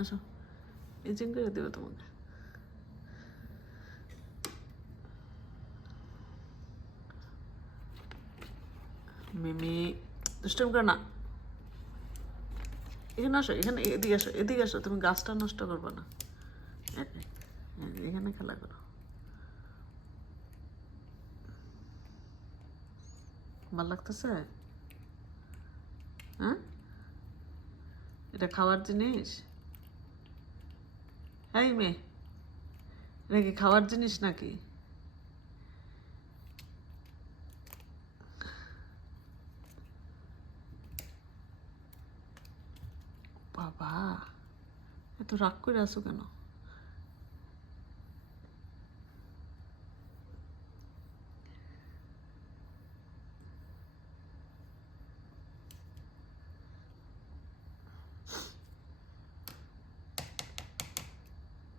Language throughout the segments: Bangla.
আসো, ইচিং করে দেবো তোমাকে। মিমি দুষ্টুমি করো না। এখানে আসো, এখানে এদিকে আসো, এদিকে আসো, তুমি গাছটা নষ্ট করবে না। এখানে খেলা করো। ভাল লাগতেছে? হ্যাঁ, এটা খাওয়ার জিনিস? এই মেয়ে, এটা কি খাওয়ার জিনিস নাকি? বাবা, এত রাগ করে আসো কেন?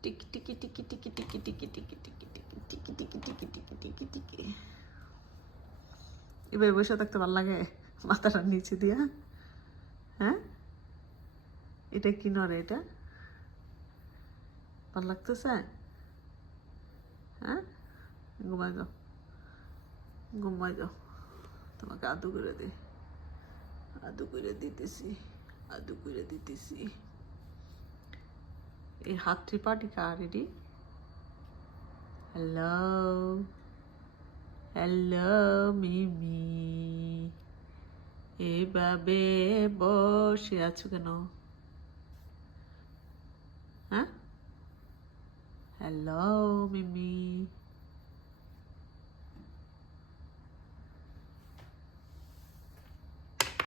টিকি টিকি টিকি টিকি টিকি টিকি টিকি টিকি টিকি টিকি টিকি টিকি টিকি টিকি। এবার বসে থাকতে ভালো লাগে মাথাটা নিচে দিয়া? হ্যাঁ, এটা কি নড়ে? এটা ভাল লাগতেছে? হ্যাঁ, ঘুমাই যাও, ঘুমাই যাও, তোমাকে আদু করে দিই, আদু করে দিতেছি, আদু করে দিতেছি। এই হাত টিপাটি কার এডি? হ্যালো, হ্যালো মিমি, এভাবে বসে আছো কেন? হ্যাঁ, হ্যালো মিমি।